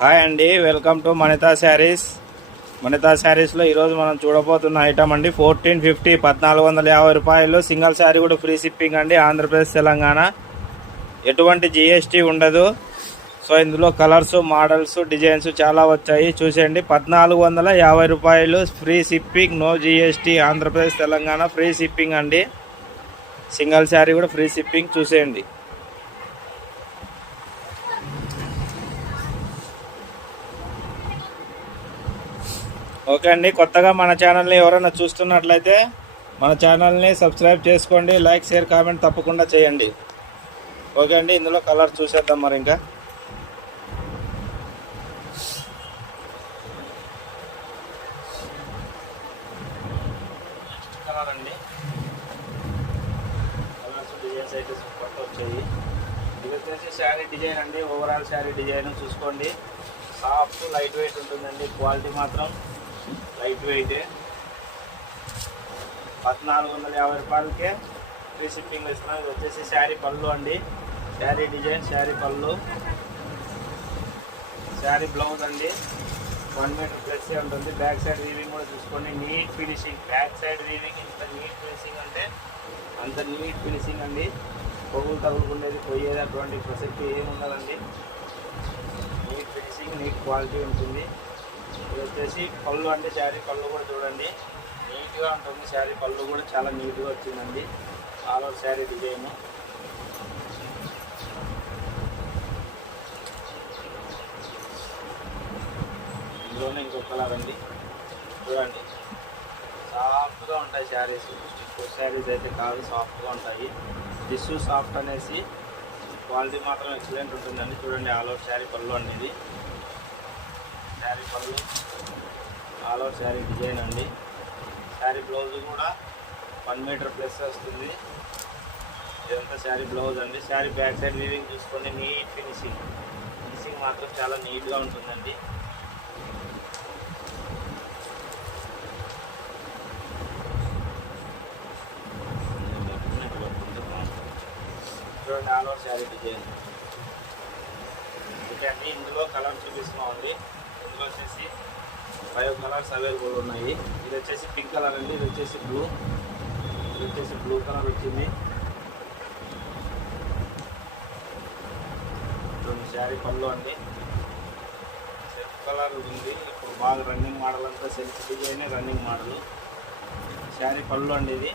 Hi అండి, welcome to మణితా saris. మణితా శారీస్లో ఈరోజు మనం చూడబోతున్న ఐటమ్ అండి 1450 1450 రూపాయలు. సింగిల్ శారీ కూడా ఫ్రీ షిప్పింగ్ అండి. ఆంధ్రప్రదేశ్ తెలంగాణ ఎటువంటి జిఎస్టీ ఉండదు. సో ఇందులో కలర్స్, మోడల్స్, డిజైన్స్ చాలా వచ్చాయి. చూసేయండి, 1450 రూపాయలు free shipping, no GST. Andhra Pradesh Telangana free shipping అండి. సింగిల్ శారీ కూడా ఫ్రీ షిప్పింగ్. చూసేయండి. ఓకే అండి, కొత్తగా మన ఛానల్ని ఎవరైనా చూస్తున్నట్లయితే మన ఛానల్ని సబ్స్క్రైబ్ చేసుకోండి. లైక్, షేర్, కామెంట్ తప్పకుండా చేయండి. ఓకే అండి, ఇందులో కలర్ చూసేద్దాం. మరి ఇంకా కలర్ అండి, కలర్స్, డిజైన్స్ అయితే సూపర్గా వచ్చాయి. ఇది వచ్చేసి శారీ డిజైన్ అండి. ఓవరాల్ శారీ డిజైన్ చూసుకోండి. సాఫ్ట్, లైట్ వెయిట్ ఉంటుందండి. క్వాలిటీ మాత్రం లైట్ వెయిట్. 1450 రూపాయలకే ఫ్రీ షిప్పింగ్ ఇస్తున్నాం. ఇది వచ్చేసి శారీ పళ్ళు అండి. శారీ డిజైన్, శారీ పళ్ళు, శారీ బ్లౌజ్ అండి. 1 మీటర్ ప్లస్ ఉంటుంది. బ్యాక్ సైడ్ వీవింగ్ కూడా చూసుకోండి. Neat finishing. Back side weaving ఇంత నీట్ ఫినిషింగ్ అంటే అంత నీట్ ఫినిషింగ్ అండి. పొగులు తగులుకునేది, పోయేది అటువంటి ప్రసక్తి ఏమి ఉండదండి. నీట్ ఫినిషింగ్, నీట్ క్వాలిటీ ఉంటుంది. ఇది వచ్చేసి పళ్ళు అంటే శారీ పళ్ళు కూడా చూడండి, నీట్గా ఉంటుంది. శారీ పళ్ళు కూడా చాలా నీట్గా వచ్చిందండి. All over sari design. ఇందులోనే ఇంకొక కలర్ అండి. చూడండి, సాఫ్ట్గా ఉంటాయి శారీస్. స్టిఫ్ శారీస్ అయితే కాదు, సాఫ్ట్గా ఉంటాయి. టిష్యూ సాఫ్ట్ అనేసి క్వాలిటీ మాత్రం ఎక్సలెంట్ ఉంటుందండి. చూడండి, ఆల్ ఓవర్ శారీ పళ్ళు అనేది. శారీ పళ్ళు, ఆల్ ఓవర్ శారీ డిజైన్ అండి. శారీ బ్లౌజ్ కూడా 1 మీటర్ ప్లస్ వస్తుంది. ఇదంతా శారీ బ్లౌజ్ అండి. శారీ బ్యాక్ సైడ్ వీవింగ్ చూసుకోండి. Neat finishing. ఫినిషింగ్ మాత్రం చాలా నీట్గా ఉంటుందండి. చూడండి, all over sari design. Okay అండి, ఇందులో కలర్ చూపిస్తున్నామండి. ఇందులో వచ్చేసి 5 కలర్స్ అవైలబుల్ ఉన్నాయి. ఇది వచ్చేసి పింక్ కలర్ అండి. ఇది వచ్చేసి బ్లూ. ఇది వచ్చేసి బ్లూ కలర్ వచ్చింది. చూడండి, శారీ పళ్ళు అండి. సెల్ఫ్ కలర్ ఉంది. ఇప్పుడు బాగా రన్నింగ్ మోడల్ అంతా self design, running model. Sari పళ్ళు అండి. ఇది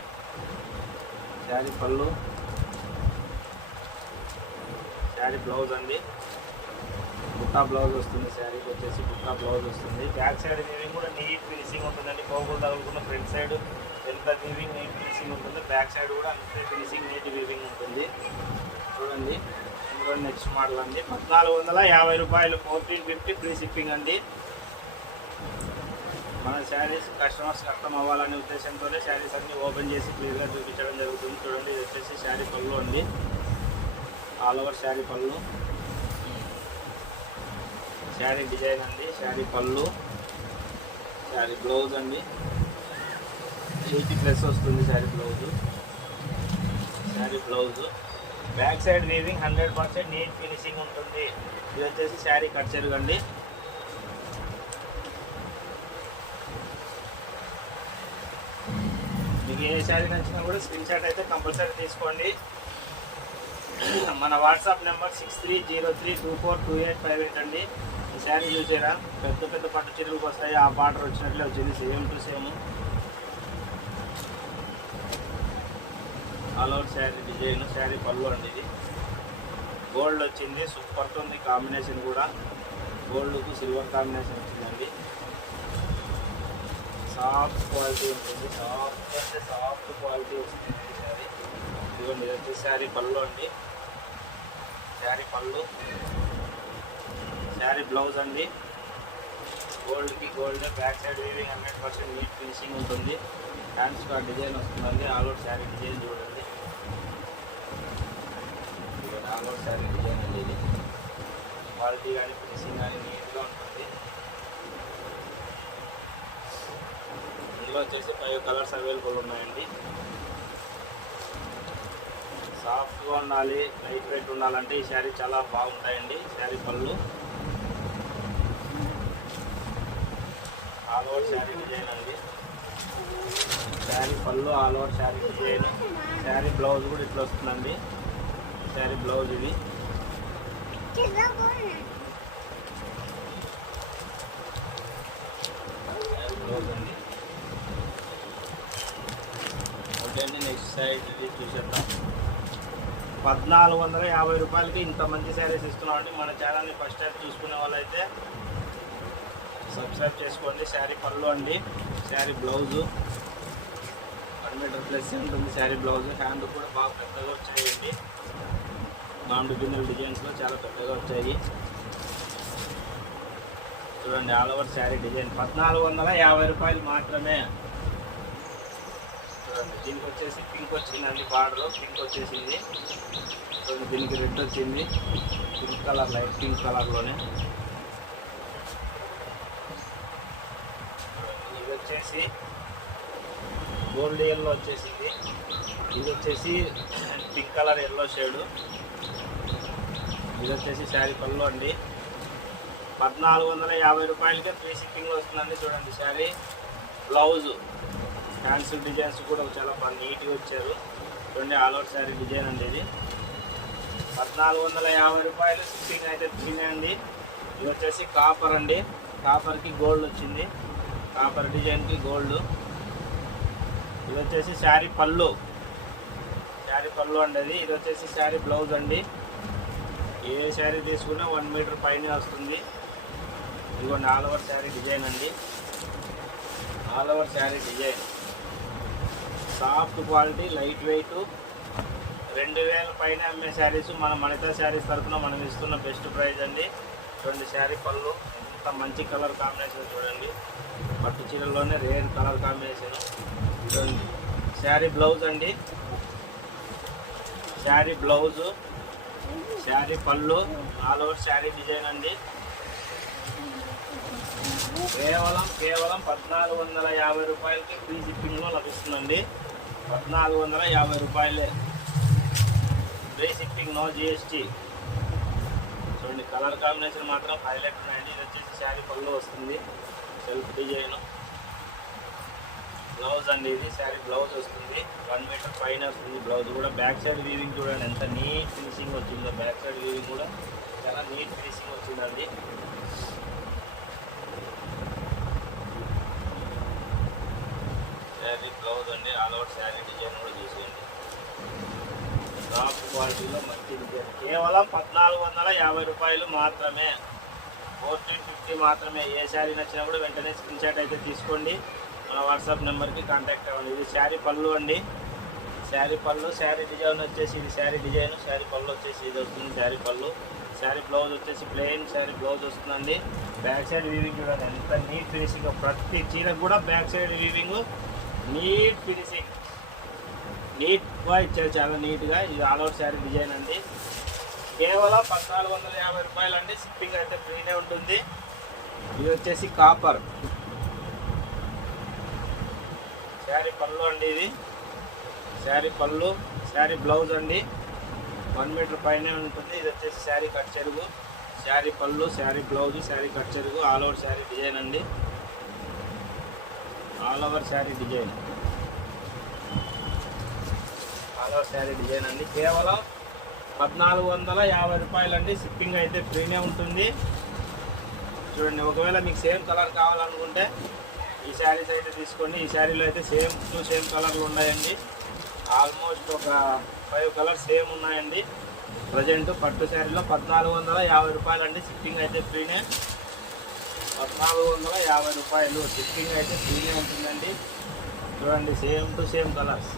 శారీ పళ్ళు. శారీ బ్లౌజ్ అండి. బుట్టా బ్లౌజ్ వస్తుంది. శారీకి వచ్చేసి బుట్టా బ్లౌజ్ వస్తుంది. బ్యాక్ సైడ్ వీవింగ్ కూడా నీట్ ఫినిషింగ్ ఉంటుందండి. పోగులు తగులుకున్న ఫ్రంట్ సైడ్ ఎంత వీవింగ్ నీట్ ఫినిషింగ్ ఉంటుంది. బ్యాక్ సైడ్ కూడా అంతే ఫినిషింగ్, నీట్ వీవింగ్ ఉంటుంది. చూడండి, ఇందులో నెక్స్ట్ మోడల్ అండి. 1450 రూపాయలు, 1450 ఫ్రీ షిప్పింగ్ అండి. మన శారీస్ కస్టమర్స్కి అర్థం అవ్వాలనే ఉద్దేశంతోనే శారీస్ అన్ని ఓపెన్ చేసి క్లియర్గా చూపించడం జరుగుతుంది. చూడండి, ఇది వచ్చేసి శారీ పళ్ళు అండి. ఆల్ ఓవర్ శారీ పళ్ళు, శారీ డిజైన్ అండి. శారీ పళ్ళు, శారీ బ్లౌజ్ అండి. 80 ప్లస్ వస్తుంది sari blouse. Sari blouse back side weaving 100% neat finishing ఉంటుంది. ఇది వచ్చేసి శారీ కట్ చెరుగండి. మీకు ఏ శారీ నచ్చినా కూడా స్క్రీన్ షాట్ అయితే కంపల్సరీ తీసుకోండి. మన వాట్సాప్ నెంబర్ 6303242858 అండి. ఈ శారీ చూసారా, పెద్ద పెద్ద పట్టు చీరలకు వస్తాయి. ఆ బార్డర్ వచ్చినట్లే వచ్చింది, same to same. All over sari design, sari పళ్ళు అండి. ఇది గోల్డ్ వచ్చింది. సూపర్గా ఉంది కాంబినేషన్ కూడా. గోల్డ్కు సిల్వర్ కాంబినేషన్ వచ్చిందండి. సాఫ్ట్ క్వాలిటీ ఉంటుంది. సాఫ్ట్ అంటే సాఫ్ట్ క్వాలిటీ వస్తుంది శారీ. ఇదిగోండి, ఇది వచ్చి శారీ పళ్ళు అండి. శారీ పళ్ళు, శారీ బ్లౌజ్ అండి. గోల్డ్కి gold. Back side weaving 100% neat finishing ఉంటుంది. హ్యాండ్స్ కా డిజైన్ వస్తుందండి. ఆల్ ఓవర్ శారీ డిజైన్ చూడండి. ఆల్ ఓవర్ శారీ డిజైన్ అండి. ఇది క్వాలిటీ కానీ ఫినిషింగ్ కానీ నీట్గా ఉంటుంది. ఇందులో వచ్చేసి 5 కలర్స్ అవైలబుల్ ఉన్నాయండి. సాఫ్ట్గా ఉండాలి, లైట్ వెయిట్ ఉండాలంటే ఈ శారీ చాలా బాగుంటాయండి. శారీ పళ్ళు, శారీ పళ్ళు all over sari design. Sari blouse కూడా ఇట్లా వస్తుందండి. శారీ బ్లౌజ్ ఇది. బ్లౌజ్ అండి. ఓకే అండి, నెక్స్ట్ సైడ్ ఇది చూసేద్దాం. 1450 రూపాయలకి ఇంత మంచి శారీస్ ఇస్తున్నామండి. మన ఛానల్ని ఫస్ట్ టైం చూసుకునే వాళ్ళైతే సబ్స్క్రైబ్ చేసుకోండి. శారీ పళ్ళు అండి, శారీ బ్లౌజు 1 మీటర్ ప్లస్ ఉంటుంది. శారీ బ్లౌజ్ హ్యాండ్ కూడా బాగా పెద్దగా వచ్చాయండి. మామిడి గిన్నెల డిజైన్స్లో చాలా పెద్దగా వచ్చాయి చూడండి. ఆల్ ఓవర్ శారీ డిజైన్ 1450 రూపాయలు మాత్రమే. చూడండి, దీనికి వచ్చేసి పింక్ వచ్చిందండి. బార్డర్ పింక్ వచ్చేసింది చూడండి. దీనికి రెడ్ వచ్చింది, పింక్ కలర్, లైట్ పింక్ కలర్లోనే. ఇది వచ్చేసి గోల్డ్ ఎల్లో వచ్చేసింది. ఇది వచ్చేసి పింక్ కలర్ ఎల్లో షేడు. ఇది వచ్చేసి శారీ పళ్ళు అండి. 1450 రూపాయలకే ఫ్రీ షిప్పింగ్లో వస్తుందండి. చూడండి, శారీ బ్లౌజు ఫ్యాన్సీ డిజైన్స్ కూడా చాలా బాగా నీట్గా వచ్చారు చూడండి. ఆల్ ఓవర్ శారీ డిజైన్ అండి ఇది. 1450 రూపాయలు షిప్పింగ్ అయితే ఫ్రీనే అండి. ఇది వచ్చేసి కాపర్ అండి. కాపర్కి గోల్డ్ వచ్చింది, కాపర్ డిజైన్కి గోల్డ్. ఇది వచ్చేసి శారీ పళ్ళు, శారీ పళ్ళు అండి అది. ఇది వచ్చేసి శారీ బ్లౌజ్ అండి. ఏ శారీ తీసుకున్నా 1 మీటర్ పైన వస్తుంది. ఇదిగోండి ఆల్ ఓవర్ శారీ డిజైన్ అండి. All over sari design soft quality, light weight. 2000 పైన అమ్మే శారీస్ మన మణితా శారీస్ తరఫున మనం ఇస్తున్న బెస్ట్ ప్రైజ్ అండి. చూడండి, శారీ పళ్ళు ఎంత మంచి కలర్ కాంబినేషన్ చూడండి. పట్టు చీరల్లోనే రేర్ కలర్ కాంబినేషన్ చూడండి. శారీ బ్లౌజ్ అండి, శారీ బ్లౌజు, శారీ పళ్ళు, ఆల్ ఓవర్ శారీ డిజైన్ అండి. కేవలం 1450 రూపాయలకి ఫ్రీ షిప్పింగ్లో లభిస్తుందండి. 1450 రూపాయలే ఫ్రీ షిప్పింగ్, నో జిఎస్టీ. చూడండి, కలర్ కాంబినేషన్ మాత్రం హైలైట్ ఉన్నాయండి. ఇది వచ్చేసి శారీ పళ్ళు వస్తుంది, సెల్ఫ్ డిజైన్. బ్లౌజ్ అండి, ఇది శారీ బ్లౌజ్ వస్తుంది. 1 మీటర్ పైన వస్తుంది బ్లౌజ్ కూడా. బ్యాక్ సైడ్ వీవింగ్ చూడండి ఎంత నీట్ ఫినిషింగ్ వచ్చిందో. బ్యాక్ సైడ్ వీవింగ్ కూడా చాలా నీట్ ఫినిషింగ్ వచ్చిందండి. శారీ బ్లౌజ్ అండి, ఆల్ ఓవర్ శారీ డిజైన్ కూడా చూసుకోండి. టాప్ క్వాలిటీలో మంచి డిజైన్. కేవలం 1450 రూపాయలు మాత్రమే, 1450 మాత్రమే. ఏ శారీ నచ్చినా కూడా వెంటనే స్క్రీన్ షాట్ అయితే తీసుకోండి, మన వాట్సాప్ నెంబర్కి కాంటాక్ట్ అవ్వండి. ఇది శారీ పళ్ళు అండి, శారీ పళ్ళు. శారీ డిజైన్ వచ్చేసి ఇది శారీ డిజైన్, శారీ పళ్ళు వచ్చేసి ఇది వస్తుంది శారీ పళ్ళు. శారీ బ్లౌజ్ వచ్చేసి ప్లెయిన్ శారీ బ్లౌజ్ వస్తుందండి. బ్యాక్ సైడ్ వీవింగ్ చూడండి ఎంత నీట్ ఫినిషింగ్. ప్రతి చీరకు కూడా back side weaving neat finishing, నీట్గా ఇచ్చారు, చాలా నీట్గా. ఇది ఆల్ ఓవర్ శారీ డిజైన్ అండి. కేవలం 1450 రూపాయలు అండి. షిప్పింగ్ అయితే ఫ్రీనే ఉంటుంది. ఇది వచ్చేసి కాపర్ శారీ పళ్ళు అండి. ఇది శారీ పళ్ళు, శారీ బ్లౌజ్ అండి. 1 మీటర్ పైనే ఉంటుంది. ఇది వచ్చేసి శారీ కట్ చెరుగు, శారీ పళ్ళు, శారీ బ్లౌజ్, శారీ కట్ చెరుగు, ఆల్ ఓవర్ శారీ డిజైన్ అండి. All over sari design, all over sari design అండి. కేవలం 1450 రూపాయలు అండి. షిప్పింగ్ అయితే ఫ్రీనే ఉంటుంది. చూడండి, ఒకవేళ మీకు సేమ్ కలర్ కావాలనుకుంటే ఈ శారీస్ అయితే తీసుకోండి. ఈ శారీలో అయితే సేమ్ కలర్లు ఉన్నాయండి. ఆల్మోస్ట్ ఒక 5 కలర్స్ సేమ్ ఉన్నాయండి. ప్రజెంట్ పట్టు శారీలో 1450 రూపాయలు అండి. షిప్పింగ్ అయితే ఫ్రీనే. 1450 రూపాయలు షిప్పింగ్ అయితే ఫ్రీనే ఉంటుందండి. చూడండి, సేమ్ కలర్స్,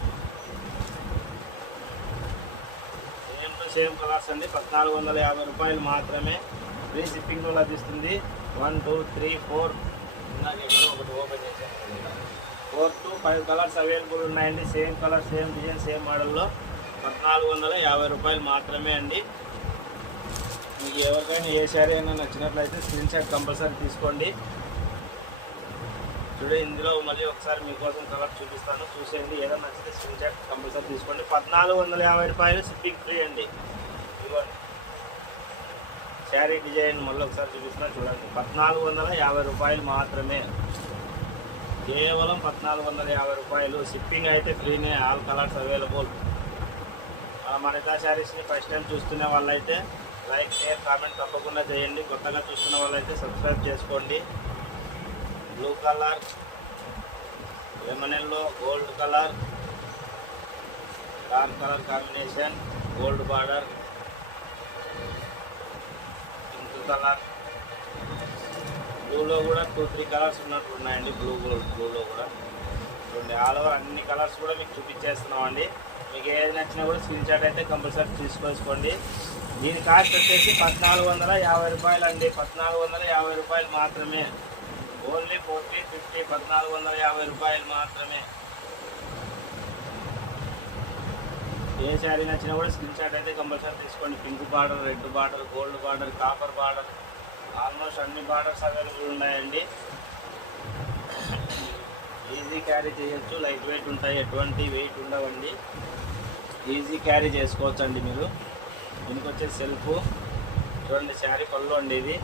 సేమ్ కలర్స్ అండి. 1450 రూపాయలు మాత్రమే ఫ్రీ షిప్పింగ్లో లభిస్తుంది. 1 2 3 4 నాకు ఎక్కడో ఒకటి ఓపెన్ చేశాను. 4 to 5 కలర్స్ అవైలబుల్ ఉన్నాయండి. Same colour, same design, same మోడల్లో 1450 రూపాయలు మాత్రమే అండి. మీకు ఎవరికైనా ఏ శారీ అయినా నచ్చినట్లయితే స్క్రీన్ షాట్ కంపల్సరీ తీసుకోండి. చూడండి, ఇందులో మళ్ళీ ఒకసారి మీకోసం కలర్ చూపిస్తాను, చూసేయండి. ఏదైనా నచ్చితే స్క్రీన్ షాట్ కంపల్సరీ తీసుకోండి. 1450 రూపాయలు షిప్పింగ్ ఫ్రీ అండి. ఇదిగోండి శారీ డిజైన్ మళ్ళీ ఒకసారి చూపిస్తున్నా చూడండి. 1450 రూపాయలు మాత్రమే. కేవలం 1450 రూపాయలు. షిప్పింగ్ అయితే ఫ్రీనే, ఆల్ కలర్స్ అవైలబుల్. మనితా శారీస్ని ఫస్ట్ టైం చూస్తున్న వాళ్ళైతే లైక్ షేర్ కామెంట్ తప్పకుండా చేయండి. కొత్తగా చూస్తున్న వాళ్ళైతే సబ్స్క్రైబ్ చేసుకోండి. Blue colour, lemon yellow, gold colour, dark colour combination, gold border, pink colour, బ్లూలో కూడా 2-3 కలర్స్ ఉన్నట్టు ఉన్నాయండి. బ్లూలో కూడా చూడండి. ఆల్ ఓవర్ అన్ని కలర్స్ కూడా మీకు చూపించేస్తున్నామండి. మీకు ఏది నచ్చినా కూడా స్క్రీన్ షాట్ అయితే కంపల్సరీ తీసుకోండి. దీని కాస్ట్ వచ్చేసి 1450 రూపాయలు అండి. 1450 రూపాయలు మాత్రమే. ఓన్లీ 1450, 1450 రూపాయలు మాత్రమే. ఏ శారీ నచ్చినా కూడా స్క్రీన్ షాట్ అయితే కంపల్సరీ తీసుకోండి. Pink border, red border, gold border, copper border, almost అన్ని బార్డర్స్ అవైలబుల్ ఉన్నాయండి. ఈజీ క్యారీ చేయొచ్చు, లైట్ వెయిట్ ఉంటాయి, ఎటువంటి వెయిట్ ఉండవండి. ఈజీ క్యారీ చేసుకోవచ్చు అండి మీరు. దీనికి వచ్చే సెల్ఫ్ చూడండి. శారీ పళ్ళు అండి, ఇది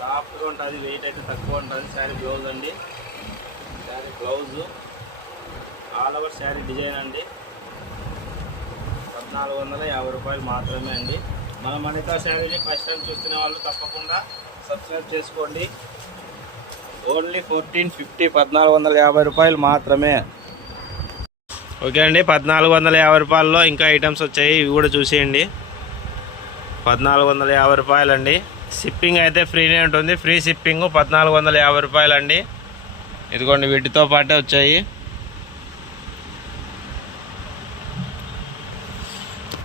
సాఫ్ట్గా ఉంటుంది, వెయిట్ అయితే తక్కువ ఉంటుంది. శారీ బ్లౌజ్ అండి, sari blouse all over sari design అండి. 1450 రూపాయలు మాత్రమే అండి. మన మనితా శారీని ఫస్ట్ టైం చూస్తున్న వాళ్ళు తప్పకుండా సబ్స్క్రైబ్ చేసుకోండి. ఓన్లీ 1450, 1450 రూపాయలు మాత్రమే. ఓకే అండి, 1450 రూపాయల్లో ఇంకా ఐటమ్స్ వచ్చాయి, ఇవి కూడా చూసేయండి. 1450 రూపాయలు అండి. షిప్పింగ్ అయితే ఫ్రీనే ఉంటుంది, ఫ్రీ షిప్పింగ్ 1450 రూపాయలు అండి. ఇదిగోండి, వీటితో పాటే వచ్చాయి.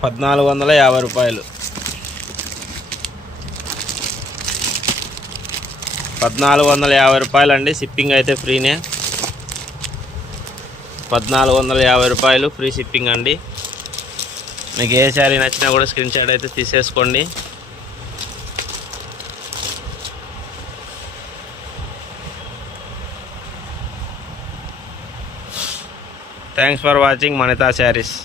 1450 రూపాయలు. 1450 రూపాయలు అండి. షిప్పింగ్ అయితే ఫ్రీనే. 1450 రూపాయలు ఫ్రీ షిప్పింగ్ అండి. మీకు ఏ శారీ నచ్చినా కూడా స్క్రీన్ షాట్ అయితే తీసేసుకోండి. Thanks for watching Manitha saris.